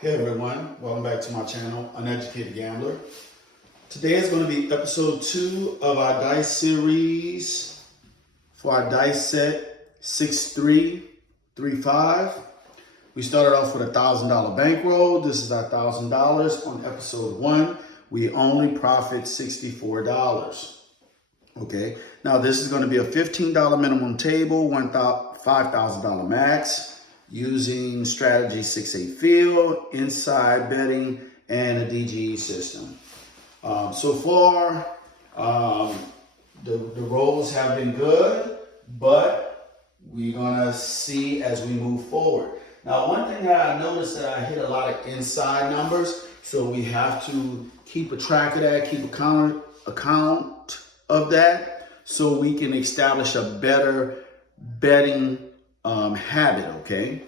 Hey everyone, welcome back to my channel, Uneducated Gambler. Today is going to be episode 2 of our dice series for our dice set 6335. We started off with a $1,000 bankroll. This is our $1,000. On episode 1, we only profit $64. Okay, now this is going to be a $15 minimum table, $5,000 max. Using strategy 6-8 field, inside betting, and a DGE system. So far, the rolls have been good, but we're gonna see as we move forward. Now, one thing that I noticed that I hit a lot of inside numbers, so we have to keep a track of that, keep account of that, so we can establish a better betting habit, okay?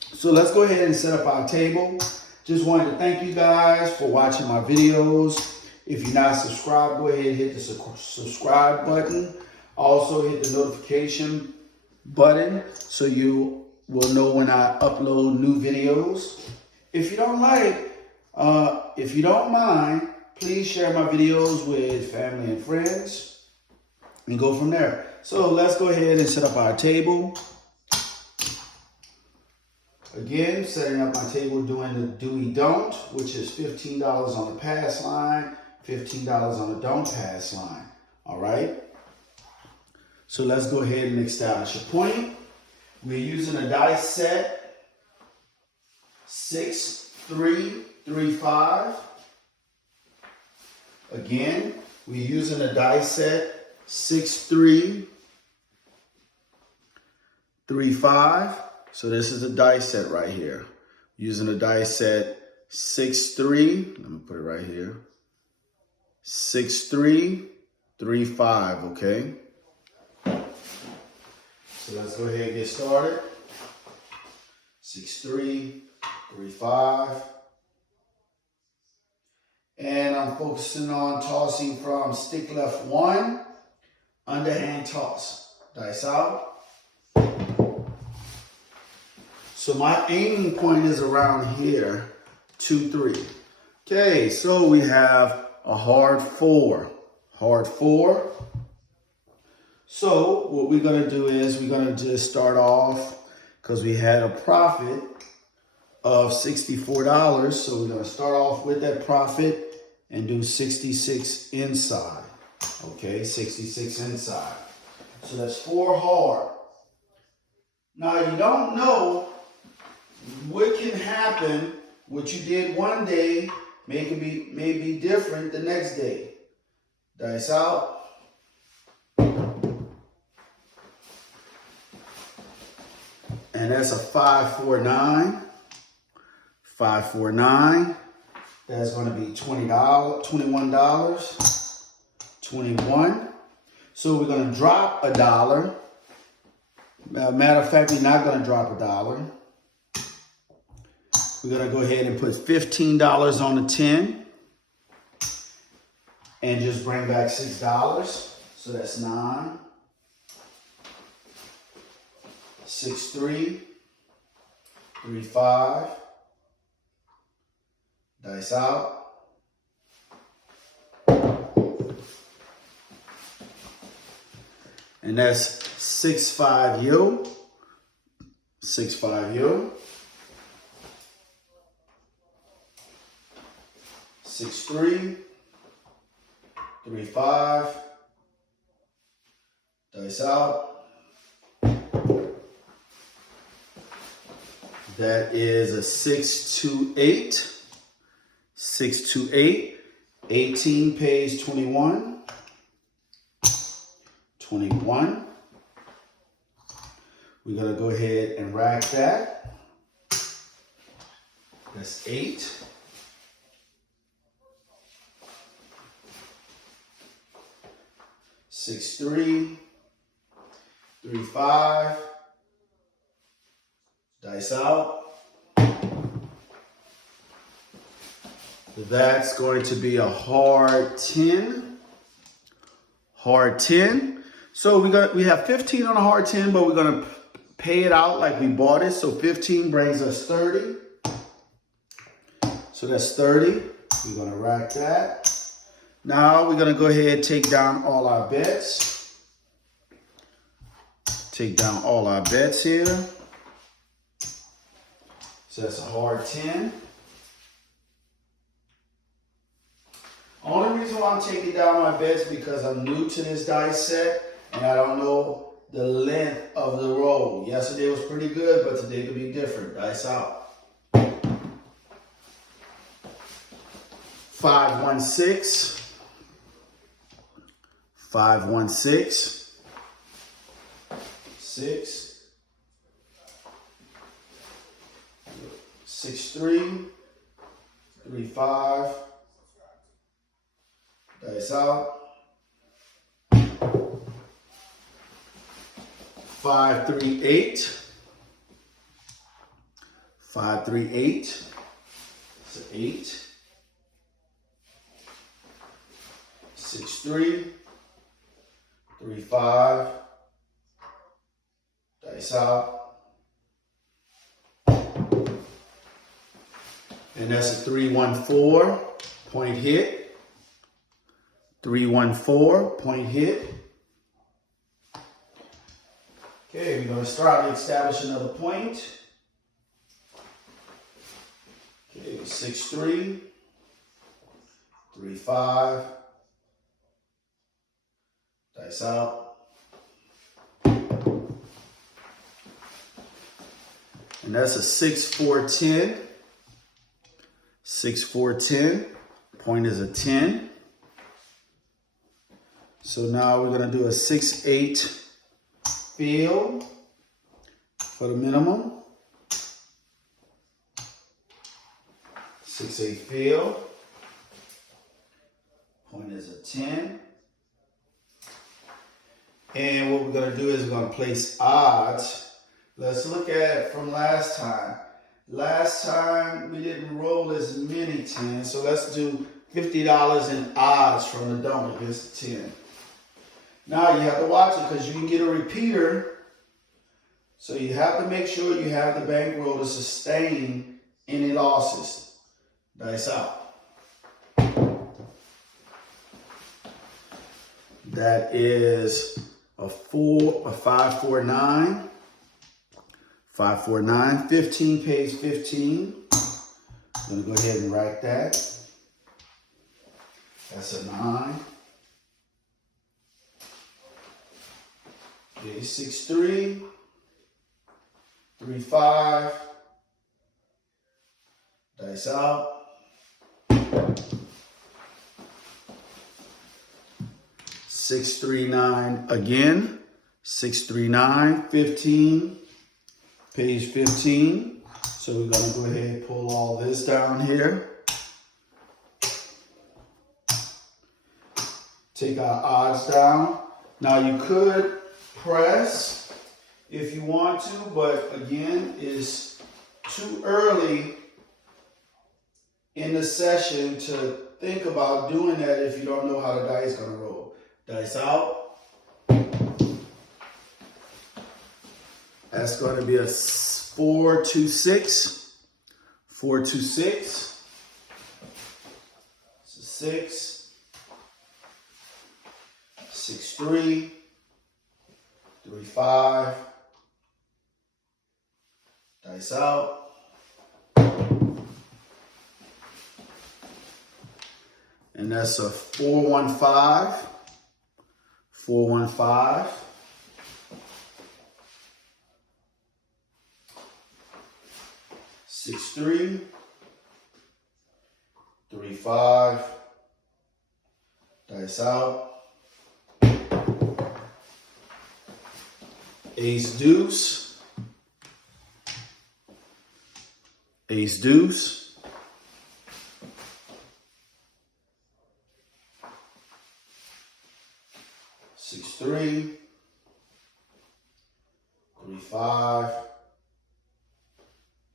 So let's go ahead and set up our table. Just wanted to thank you guys for watching my videos. If you're not subscribed, go ahead and hit the subscribe button. Also hit the notification button so you will know when I upload new videos. If you don't mind, please share my videos with family and friends and go from there. So let's go ahead and set up our table. Again, setting up my table, doing the do-we-don't, which is $15 on the pass line, $15 on the don't pass line. All right? So let's go ahead and establish a point. We're using a dice set 6-3-3-5. Again, we're using a dice set 6-3-3-5. So this is a dice set right here. Using a dice set 6-3. Let me put it right here. 6-3-3-5, okay? So let's go ahead and get started. 6-3-3-5. And I'm focusing on tossing from stick left 1, underhand toss. Dice out. So my aiming point is around here, 2-3. Okay, so we have a hard 4. Hard 4. So what we're going to do is we're going to just start off because we had a profit of $64. So we're going to start off with that profit and do 66 inside. Okay, 66 inside. So that's 4 hard. Now you don't know what can happen. What you did one day may be different the next day. Dice out. And that's a 5-4-9. 5-4-9. That's going to be $21. 21. So we're going to drop $1. Matter of fact, we're not going to drop $1. We're going to go ahead and put $15 on the 10 and just bring back $6. So that's 9. 6-3-3-5. Dice out. And that's 6-5 yo. 6-5 yo. 6-3-3-5. Dice out. That is a 6-2-8. 6-2-8. 18 pays 21. 21. We're going to go ahead and rack that. That's 8. 6-3-3-5. Dice out. That's going to be a hard 10. Hard 10. So we have 15 on a hard 10, but we're going to pay it out like we bought it. So 15 brings us 30. So that's 30. We're gonna rack that. Now we're gonna go ahead and take down all our bets. Take down all our bets here. So that's a hard 10. Only reason why I'm taking down my bets because I'm new to this dice set and I don't know the length of the roll. Yesterday was pretty good, but today could be different. Dice out. 516. 516. 6. 6-3. 3-5. Dice out. 5-3-8. 5-3-8. It's an 8. 6-3. 3-5. Dice out. And that's a 3-1-4 point hit. 3-1-4 point hit. Okay, we're going to start to establish another point. Okay, 6-3. 3-5. Dice out. And that's a 6-4-10. 6-4-10. Point is a 10. So now we're going to do a 6-8 field for the minimum. 6-8 field. Point is a 10. And what we're going to do is we're going to place odds. Let's look at from last time. Last time we didn't roll as many 10s, so let's do $50 in odds from the dome against the 10. Now you have to watch it because you can get a repeater. So you have to make sure you have the bankroll to sustain any losses. Dice out. That is a 5-4-9. 5-4-9. 15 pays 15. I'm going to go ahead and write that. That's a 9. Okay, 6-3. 3-5. Dice out. 6-3-9 again. 6-3-9. 15. Page 15. So we're going to go ahead and pull all this down here. Take our odds down. Now you could press if you want to, but again, it's too early in the session to think about doing that if you don't know how the dice is going to roll. Dice out. That's going to be a 4-2-6. 4-2-6. It's a 6. 6-3. 3-5. Dice out. And that's a 4-1-5. 4-1-5. 6-3. 3-5. Dice out. Ace deuce. Ace deuce. Six, 3. 3-5.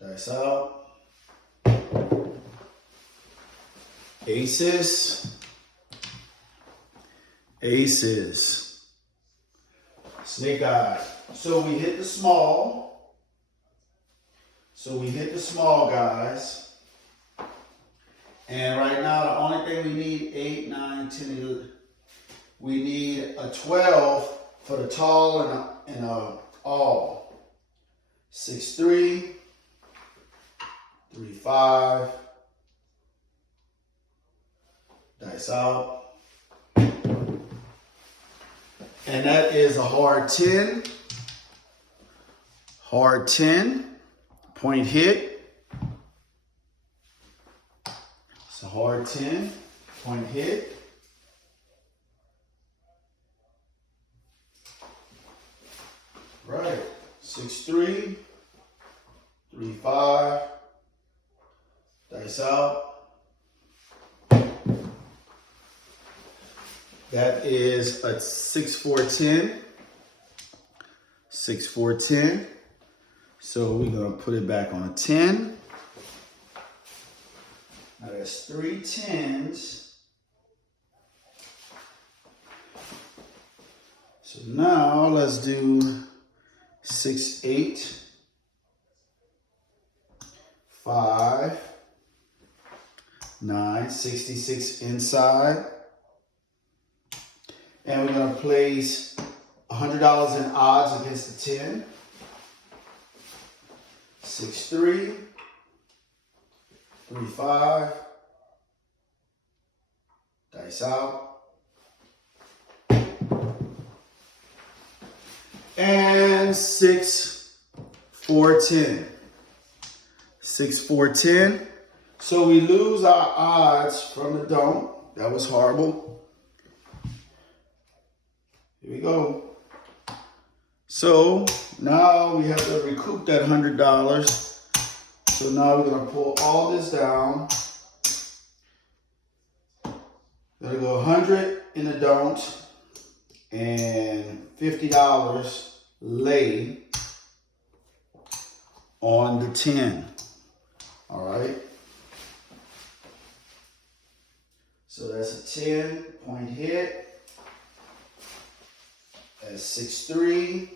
Dice out. Aces. Aces. Snake eye. So we hit the small. So we hit the small guys. And right now, the only thing we need, 8, 9, 10, 11, we need a 12 for the tall and a all. 6, 3, 3, 5, dice out. And that is a hard 10. Hard 10, point hit. It's a hard 10, point hit. Right, 6, 3, 3, 5, dice out. That is a 6, 4, 10. 6, 4, 10. So we're gonna put it back on a 10. Now that's 3 10s. So now let's do 6, 8, 5, 9, 66 inside. And we're gonna place $100 in odds against the 10. 6, 3, 3, 5, dice out. And 6, 4, 10. 6, 4, 10. So we lose our odds from the don't. That was horrible. Here we go. So now we have to recoup that $100. So now we're gonna pull all this down. Gonna go 100 in the don't and $50 lay on the 10. All right. So that's a 10 point hit. That's 6, 3,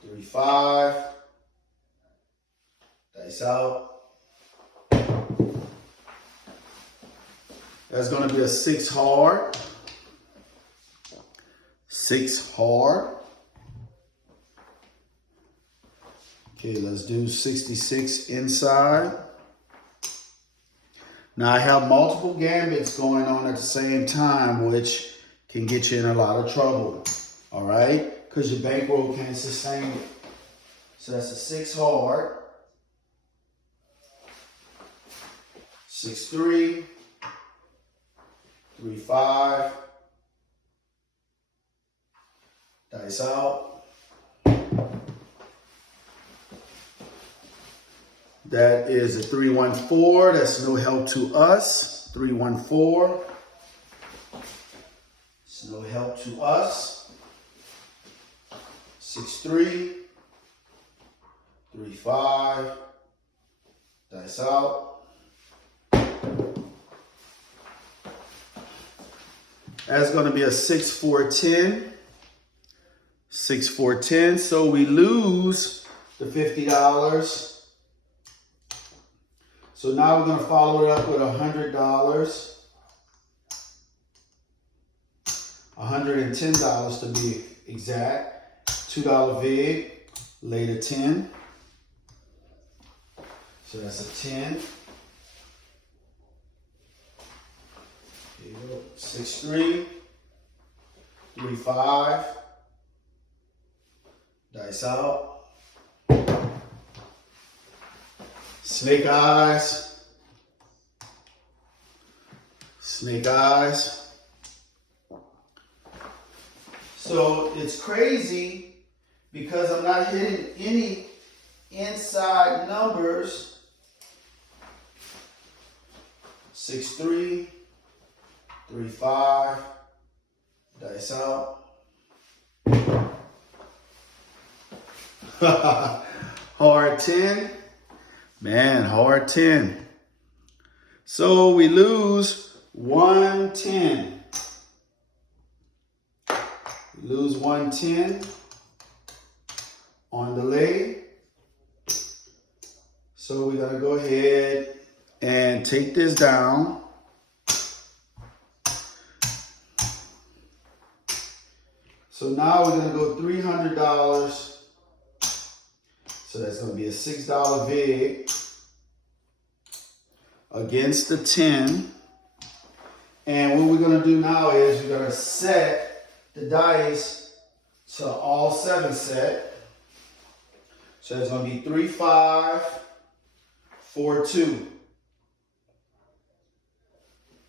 3, 5, dice out. That's going to be a 6 hard. 6 hard. Okay, let's do 66 inside. Now I have multiple gambits going on at the same time, which can get you in a lot of trouble, all right? Because your bankroll can't sustain it. So that's a 6 hard. 6, 3, 3, 5, dice out. That is a 3, 1, 4. That's no help to us. 3, 1, 4. It's no help to us. 6, 3, 3, 5, dice out. That's going to be a 6, 4, 10. 6, 4, 10. So we lose the $50. So now we're going to follow it up with $100. $110 to be exact. $2 vig, later 10. So that's a 10. Here you go. 6, 3, 3, 5. Dice out. Snake eyes. Snake eyes. So it's crazy because I'm not hitting any inside numbers. 6, 3, 3, 5, dice out. Hard 10, man, hard 10. So we lose 110. We lose 110 on the lay. So we're gonna go ahead and take this down. So now we're going to go $300. So that's going to be a $6 vig against the 10. And what we're going to do now is we're going to set the dice to all 7 set. So it's going to be 3, 5, 4, 2.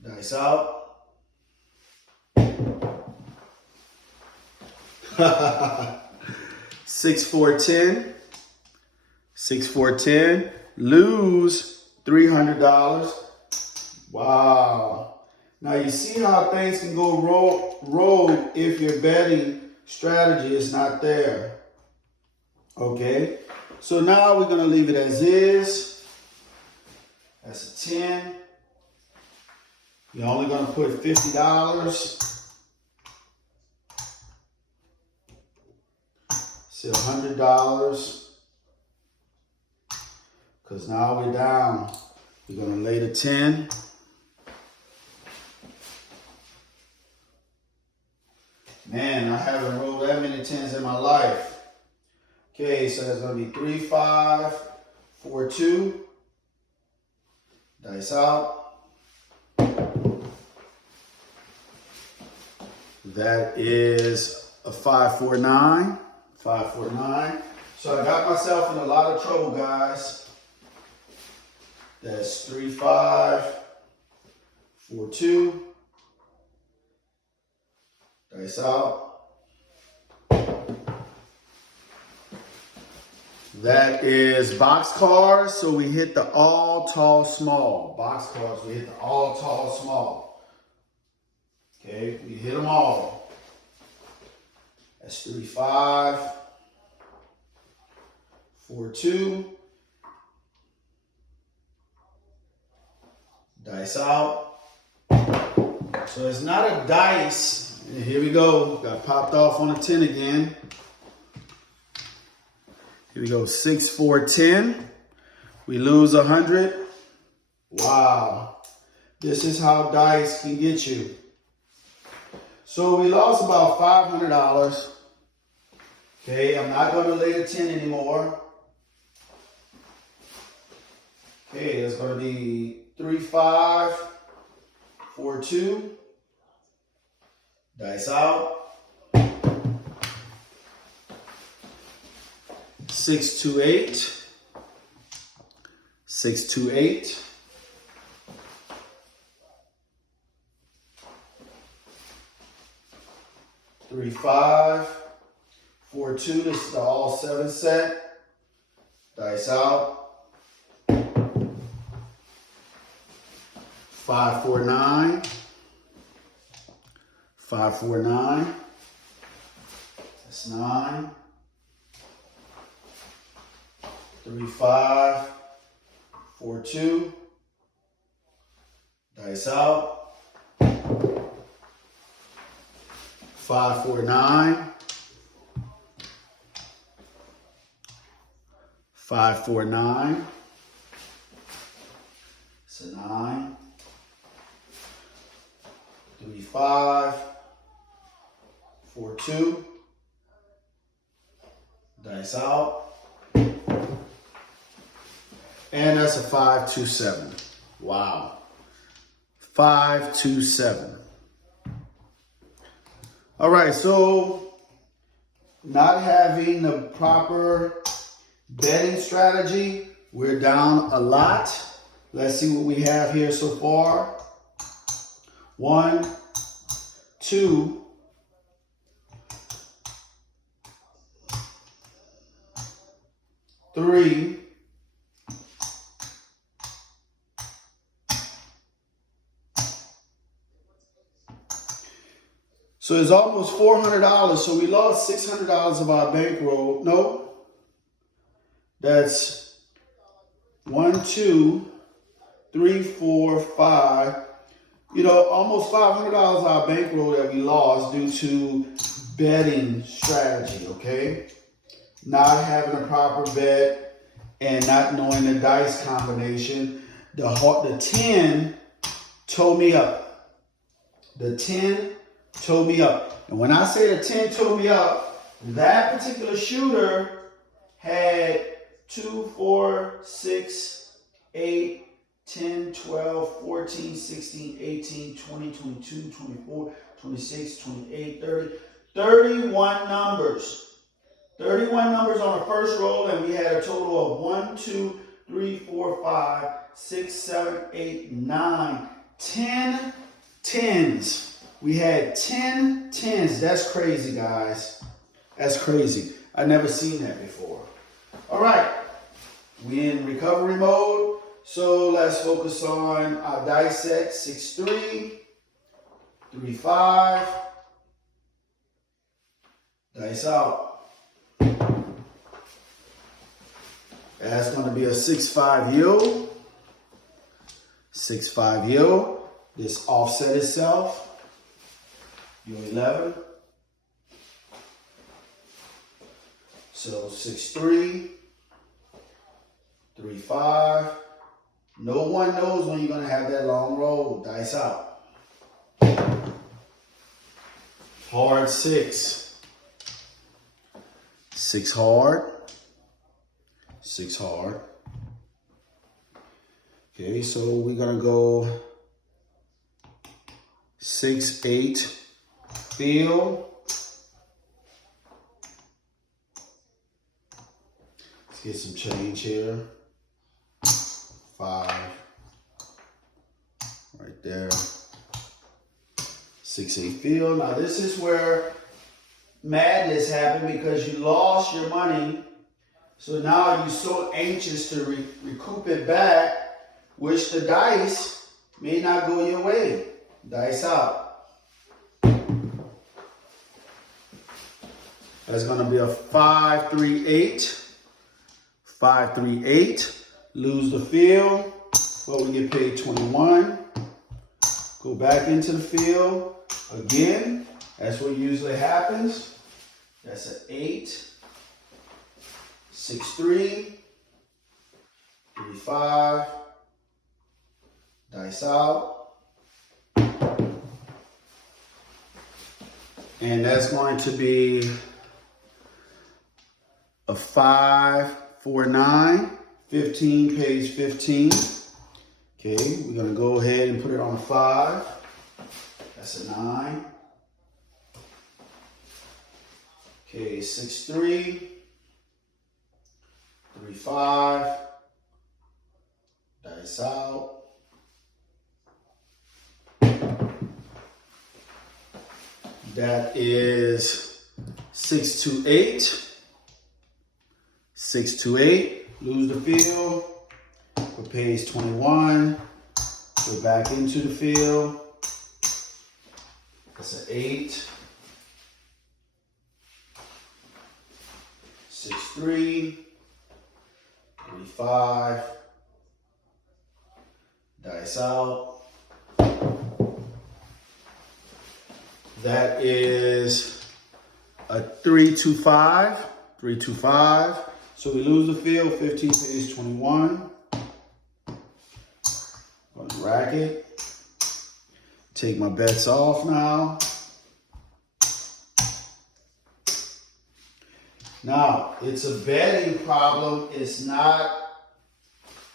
Dice out. 6, 4, 10. 6, 4, 10. Lose $300. Wow. Now you see how things can go rogue if your betting strategy is not there. Okay. So now we're going to leave it as is. That's a 10. You're only going to put $50. Say $100. Because now we're down. We're going to lay the 10. Man, I haven't rolled that many 10s in my life. Okay, so that's going to be 3, 5, 4, 2. Dice out. That is a 5, 4, 9. 5, 4, 9. So I got myself in a lot of trouble, guys. That's 3, 5, 4, 2. Dice out. That is box cars, so we hit the all, tall, small. Box cars, we hit the all, tall, small. Okay, we hit them all. That's 3, 5, 4, 2. Dice out. So it's not a dice. And here we go. Got popped off on a 10 again. Here we go. 6, 4, 10. We lose 100. Wow. This is how dice can get you. So we lost about $500. Okay, I'm not going to lay the 10 anymore. Okay, that's going to be 3, 5, 4, 2. Dice out. 6, 2, 8. 6, 2, 8. 3, 5, 4, 2. This is the all 7 set. Dice out. 5, 4, 9. 5, 4, 9. That's 9. 3, 5, 4, 2. Dice out. 5, 4, 9. 5, 4, 9. It's a 9. 3, 5, 4, 2. Dice out. And that's a 5, 2, 7. Wow. 5, 2, 7. All right, so not having the proper betting strategy, we're down a lot. Let's see what we have here so far. 1, 2, 3, 4. So it's almost $400. So we lost $600 of our bankroll. No, that's 1, 2, 3, 4, 5. You know, almost $500 of our bankroll that we lost due to betting strategy, okay? Not having a proper bet and not knowing the dice combination. The 10 towed me up. The 10 towed me up. And when I say the 10 towed me up, that particular shooter had 2, 4, 6, 8, 10, 12, 14, 16, 18, 20, 22, 24, 26, 28, 30, 31 numbers. 31 numbers on the first roll, and we had a total of 1, 2, 3, 4, 5, 6, 7, 8, 9, 10 10s. We had 10 10s. That's crazy, guys. That's crazy. I've never seen that before. All right. We in recovery mode. So let's focus on our dice set. 6, 3, 3, 5. Dice out. That's going to be a 6, 5 yield. 6, 5 yield. This offset itself. Your 11. So 6, 3, 3, 5. No one knows when you're going to have that long roll. Dice out. Hard 6. 6 hard. 6 hard. Okay, so we're gonna go 6, 8, field. Let's get some change here. 5, right there. 6, 8, field. Now this is where madness happened because you lost your money. So now you're so anxious to recoup it back, which the dice may not go your way. Dice out. That's going to be a 5, 3, 8. 5, 3, 8. Lose the field, but we get paid 21. Go back into the field again. That's what usually happens. That's an 8. 6, 3, 3, 5, dice out. And that's going to be a 5, 4, 9, 15, page 15. Okay, we're going to go ahead and put it on a 5. That's a 9. Okay, 6, 3. 3, 5, dice out. That is 6, 2, 8. 6, 2, 8. Lose the field. For page 21. Go back into the field. That's an 8. 6, 3. 3, 5. Dice out. That is a 3, 2, 5. 3, 2, 5. So we lose the field. 15, page 21. Going to rack it. Take my bets off now. Now, it's a betting problem. It's not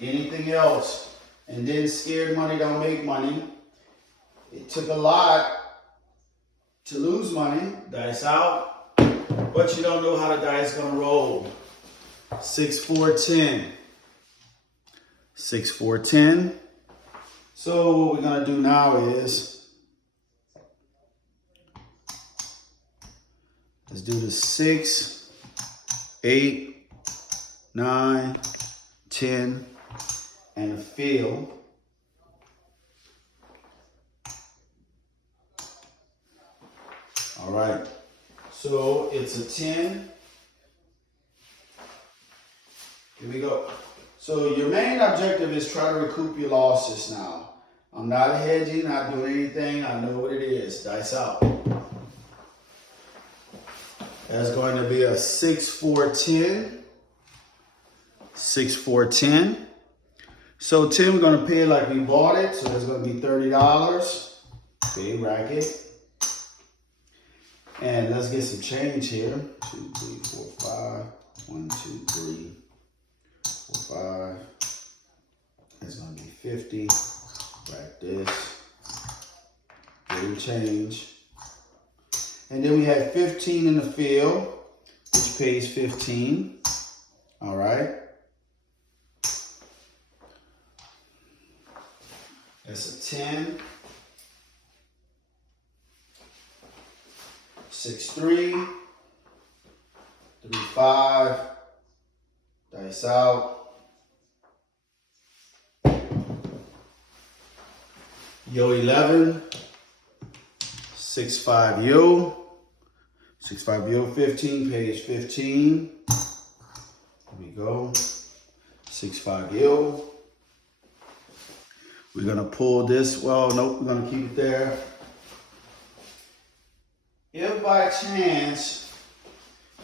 anything else. And then scared money don't make money. It took a lot to lose money. Dice out. But you don't know how the dice going to roll. 6, 4, 10. 6, 4, 10. So what we're going to do now is, let's do the 6, 8, 9, 10, and a field. All right. So it's a 10. Here we go. So your main objective is try to recoup your losses now. I'm not hedging, not doing anything. I know what it is. Dice out. That's going to be a 6, 4, 10. 6, 4, 10. So 10, we're gonna pay it like we bought it. So that's gonna be $30. Okay, rack it. And let's get some change here. 2, 3, 4, 5. 1, 2, 3, 4, 5. That's gonna be 50. Rack this. Little change. And then we have 15 in the field, which pays 15. All right. That's a 10. 6, 3. 3, 5. Dice out. Yo 11. 6, 5 yo. 6, 5 yo 15 pays 15. Here we go. 6, 5 yo. We're gonna pull this. Well, nope, we're gonna keep it there. If by chance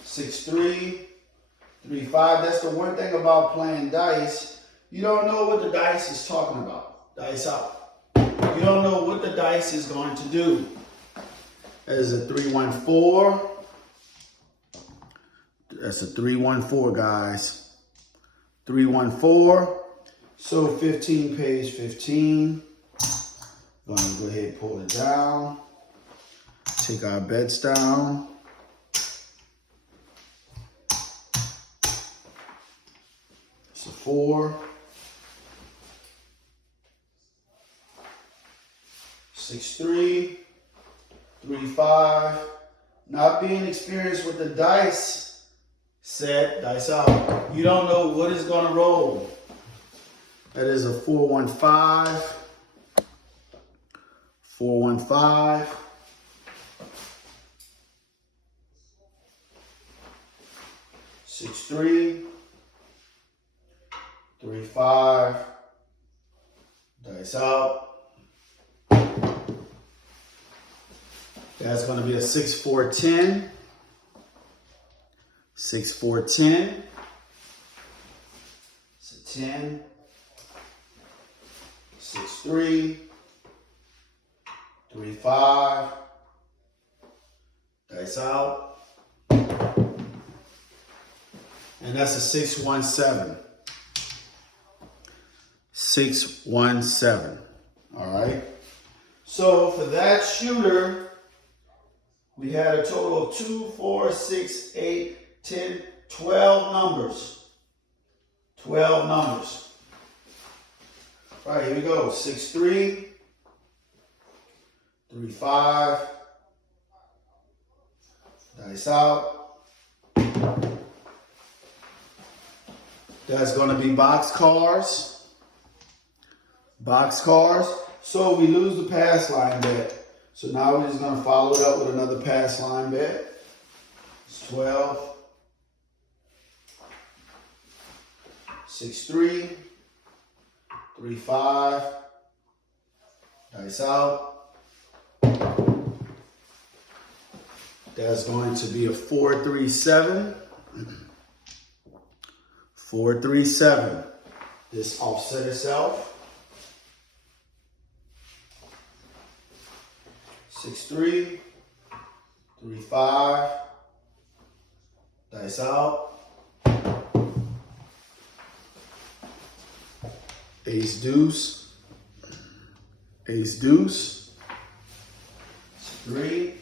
6, 3, 3, 5, that's the one thing about playing dice. You don't know what the dice is talking about. Dice out. You don't know what the dice is going to do. That is a 3, 1, 4. That's a 3, 1, 4, guys. 3, 1, 4. So 15 pays 15. I'm gonna go ahead and pull it down. Take our bets down. It's a 4. 6, 3. 3, 5. Not being experienced with the dice set, dice out. You don't know what is gonna roll. That is a 4, 1, 5. 4, 1, 5. 6, 3. 3, 5. Dice out. That's going to be a 6, 4, 10. 6, 4, 10. It's a 10. 6, 3. 3, 5. Dice out. And that's a 6, 1, 7. 6, 1, 7. All right. So for that shooter, we had a total of 2, 4, 6, 8, 10, 12 numbers. 12 numbers. All right, here we go. 6, 3. 3, 5. Dice out. That's going to be box cars. Box cars. So we lose the pass line bet. So now we're just going to follow it up with another pass line bet. It's 12. 6, 3. 3, 5. Dice out. That's going to be a 4, 3, 7. 4, 3, 7. This offset itself. 6, 3. 3, 5. Dice out. Ace, deuce. Ace, deuce. 3.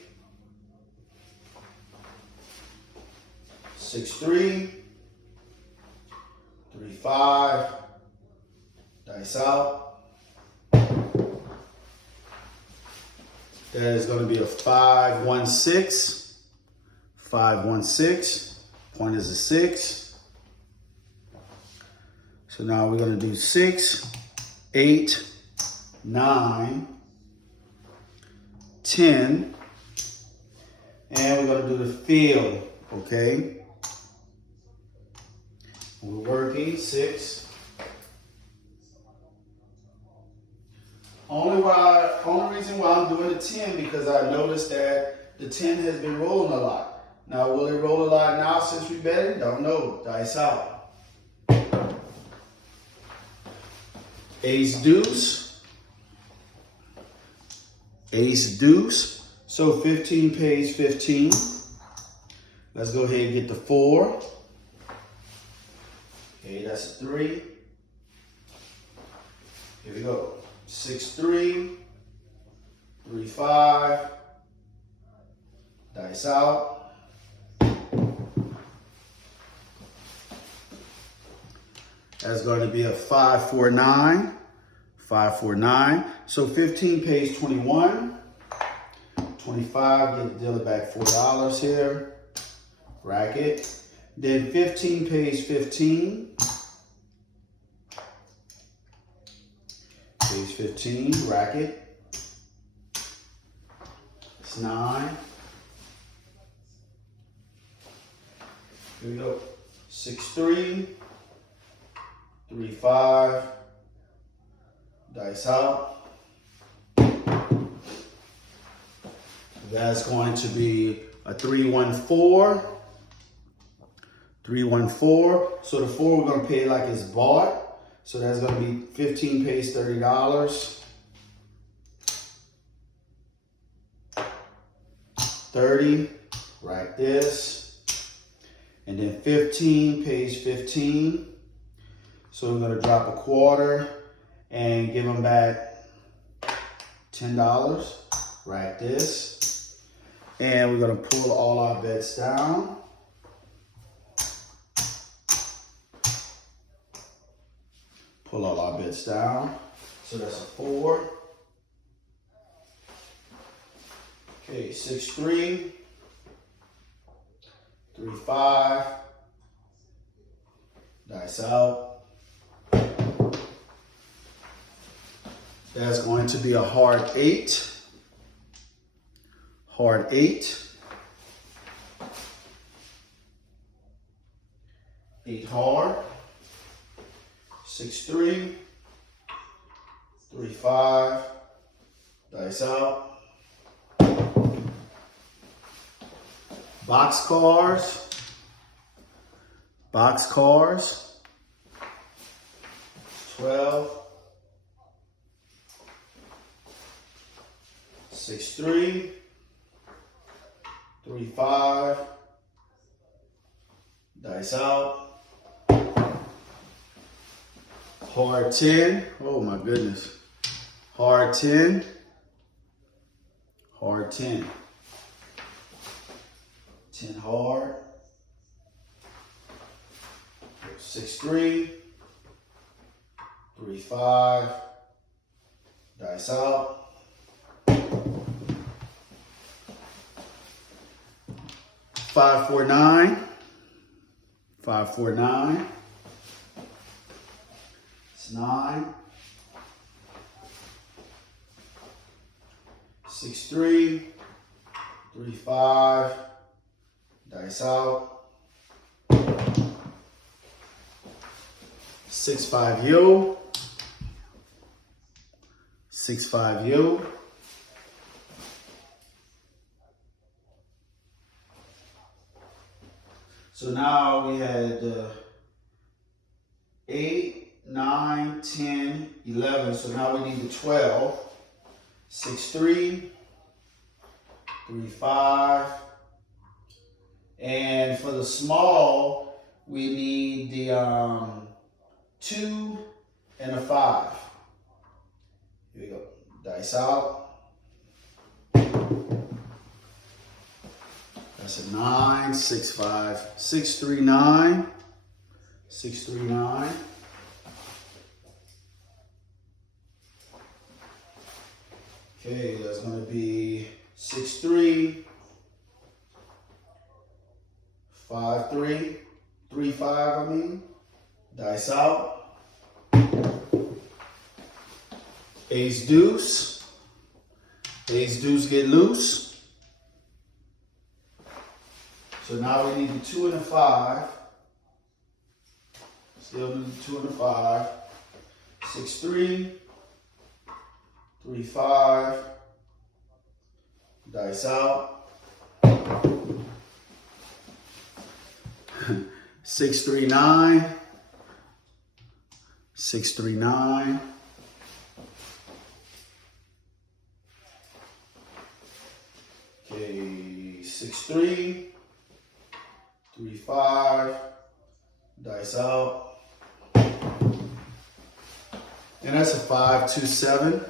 6, 3. 3, 5. Dice out. That is going to be a 5, 1, 6. 5, 1, 6. Point is a 6. So now we're going to do 6, 8, 9, 10. And we're going to do the field, okay? We're working 6. Only reason why I'm doing the 10 because I noticed that the 10 has been rolling a lot. Now, will it roll a lot now since we bet it? Don't know. Dice out. Ace deuce, ace deuce. So 15 pays 15. Let's go ahead and get the 4. Okay, that's a 3. Here we go. 6, 3, 3, 5. Dice out. That's going to be a 5, 4, 9. 5, 4, 9. So 15 pays 21. 25, get the dealer back $4 here. Racket. Then 15 pays 15. Pays 15, racket. It's 9. Here we go. 6, 3. 3, 5. Dice out. That's going to be a 3, 1, 4. 3, 1, 4. So the 4 we're going to pay like it's bought. So that's going to be 15 pays $30. 30, right this. And then 15 pays 15. So we're going to drop a quarter and give them back $10. Right this. And we're going to pull all our bets down. Pull all our bets down. So that's a 4. Okay, 6, 3. 3, 5. Dice out. That's going to be a hard 8. Hard 8. 8 hard. 6, 3. 3, 5. Dice out. Box cars. Box cars. 12. 6, 3. 3, 5. Dice out. Hard 10. Oh my goodness. Hard 10. Hard 10. 10 hard. 6, 3. 3, 5. Dice out. 5, 4, 9. 5, 4, 9. It's 9. 6, 3. 3, 5. Dice out. 6, 5 yo. 6, 5 yo. So now we had 8, 9, 10, 11. So now we need the 12. 6, 3. 3, 5. And for the small, we need the 2 and a 5. Here we go. Dice out. That's a 9, 6, 5, 6, 3, 9. 6, 3, 9. Okay, that's going to be 6, 3. 5, 3. 3, 5, I mean. Dice out. Ace deuce. Ace deuce get loose. So now we need the 2 and a 5. Still need the 2 and a 5. 6, 3. 3, 5. Dice out. 6, 3, 9. 6, 3, 9. 6-3, 3-5, dice out. And that's a 5-2-7.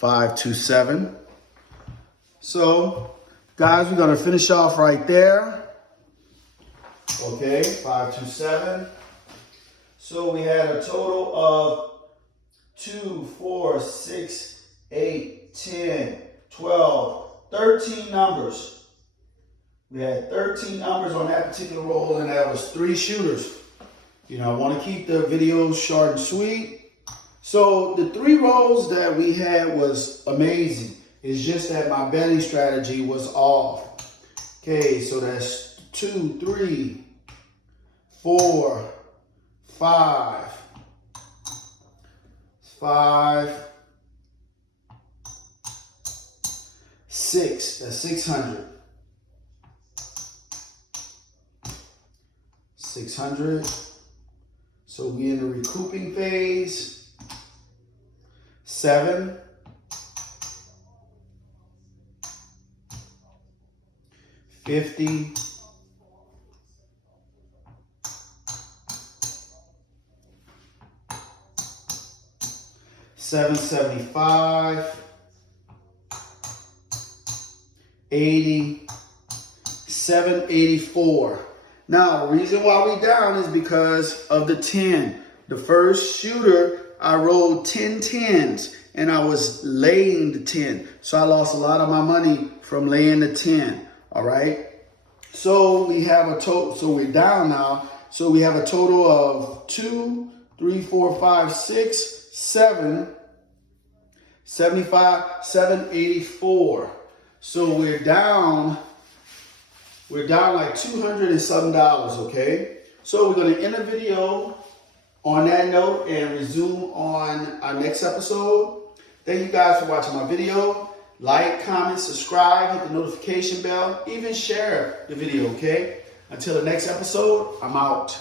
5-2-7. So, guys, we're going to finish off right there. Okay, 5-2-7. So we had a total of 2, 4, 6, 8, 10, 12, 13 numbers. We had 13 numbers on that particular roll, and that was 3 shooters. You know, I want to keep the videos short and sweet. So the 3 rolls that we had was amazing. It's just that my betting strategy was off. Okay, so that's 2, 3, 4, 5, 6. That's 600. 600. So we in the recouping phase. 7. 50. 775, 80, 784. Now, the reason why we down is because of the 10. The first shooter, I rolled 10 10s, and I was laying the 10. So I lost a lot of my money from laying the 10, all right? So we have a total, so we're down now. So we have a total of 2, 3, 4, 5, 6, 7, 75, 784. So we're down like $200 and something, okay? So we're gonna end the video on that note and resume on our next episode. Thank you guys for watching my video. Like, comment, subscribe, hit the notification bell, even share the video, okay? Until the next episode, I'm out.